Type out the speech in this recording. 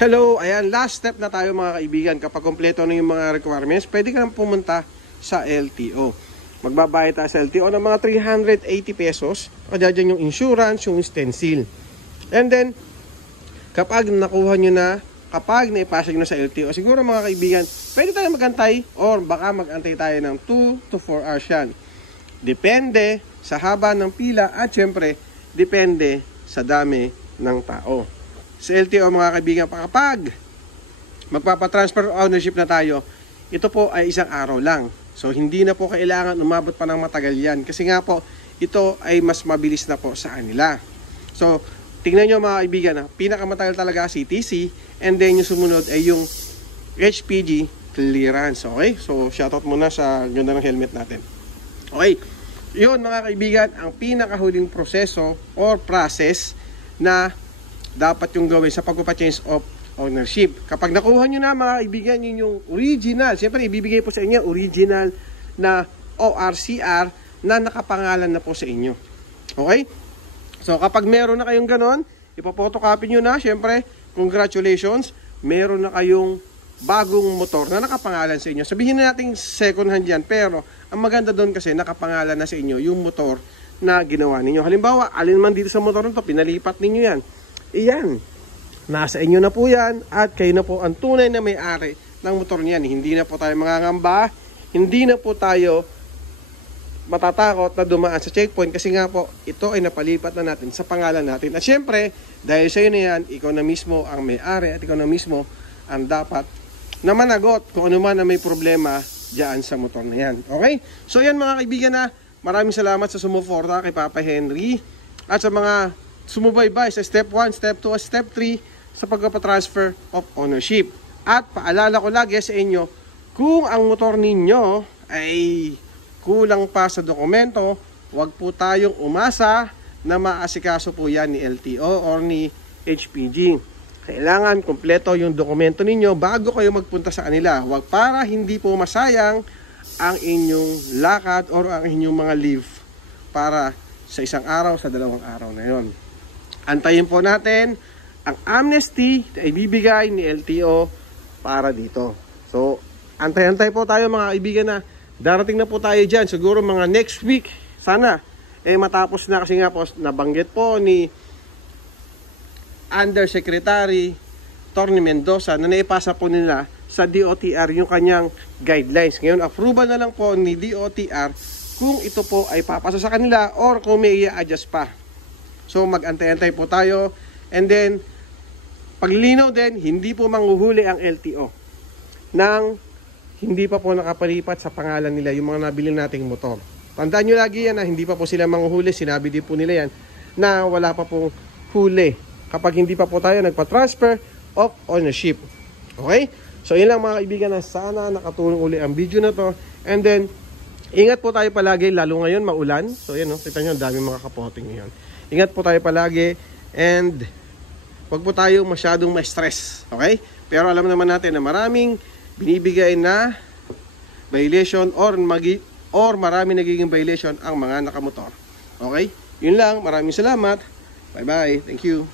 Hello, ayan, last step na tayo mga kaibigan. Kapag kompleto na yung mga requirements, pwede ka nang pumunta sa LTO. Magbabayad tayo sa LTO ng mga 380 pesos. Kaya dyan yung insurance, yung stencil. And then, kapag nakuha nyo na, kapag naipasa nyo na sa LTO, siguro mga kaibigan, pwede tayo magantay or baka magantay tayo ng 2 to 4 hours yan. Depende sa haba ng pila at syempre, depende sa dami ng tao. Sa LTO mga kaibigan, kapag magpapatransfer ownership na tayo, ito po ay isang araw lang. So hindi na po kailangan umabot pa ng matagal yan. Kasi nga po, ito ay mas mabilis na po sa kanila. So tingnan nyo mga kaibigan, pinakamatagal talaga CTC, and then yung sumunod ay yung HPG clearance. Okay? So shoutout muna sa ganda ng helmet natin. Okay? Yun mga kaibigan, ang pinakahuling proseso or process na dapat yung gawin sa pagpapa-change of ownership. Kapag nakuha nyo na mga kaibigan, yun yung original. Siyempre, ibibigay po sa inyo original na ORCR na nakapangalan na po sa inyo. Okay? So, kapag meron na kayong ganon, ipapotocopy nyo na. Siyempre, congratulations, meron na kayong bagong motor na nakapangalan sa inyo. Sabihin na natin second hand yan, pero ang maganda doon kasi nakapangalan na sa inyo yung motor na ginawa ninyo. Halimbawa, alin man dito sa motor nito, pinalipat ninyo yan. Iyan, nasa inyo na po yan at kayo na po ang tunay na may-ari ng motor niyan. Hindi na po tayo mangangamba, hindi na po tayo matatakot na dumaan sa checkpoint kasi nga po, ito ay napalipat na natin sa pangalan natin. At syempre, dahil sa iyo na yan, ikaw na mismo ang may-ari at ikaw na mismo ang dapat na managot kung ano man na may problema dyan sa motor na yan. Okay? So yan mga kaibigan na, maraming salamat sa sumuporta kay Papa Henry at sa mga sumubaybay sa step 1, step 2, step 3 sa pagpapatransfer of ownership. At paalala ko lagi sa inyo, kung ang motor ninyo ay kulang pa sa dokumento, huwag po tayong umasa na maasikaso po yan ni LTO or ni HPG. Kailangan kompleto yung dokumento ninyo bago kayo magpunta sa kanila. Huwag para hindi po masayang ang inyong lakad or ang inyong mga leave para sa isang araw, sa dalawang araw na yon. Antayin po natin ang amnesty na ibibigay ni LTO para dito. So, antay-antay po tayo mga kaibigan na darating na po tayo dyan. Siguro mga next week, sana, matapos na kasi nga po, nabanggit po ni Undersecretary Torny Mendoza na naipasa po nila sa DOTR yung kanyang guidelines. Ngayon, approval na lang po ni DOTR kung ito po ay papasa sa kanila or kung may i-adjust pa. So mag-antay-antay po tayo. And then, paglilinaw din, hindi po manghuhuli ang LTO nang hindi pa po nakapalipat sa pangalan nila yung mga nabili nating motor. Tandaan nyo lagi yan na hindi pa po sila manghuhuli. Sinabi din po nila yan na wala pa pong huli kapag hindi pa po tayo nagpa-transfer of ownership. Okay? So yun lang mga kaibigan na sana nakatulong uli ang video na to. And then, ingat po tayo palagi, lalo ngayon maulan. So yan, kita nyo, dami mga kapoting ngayon. Ingat po tayo palagi and wag po tayo masyadong ma-stress. Okay? Pero alam naman natin na maraming binibigay na violation or maraming nagiging violation ang mga nakamotor. Okay? Yun lang. Maraming salamat. Bye-bye. Thank you.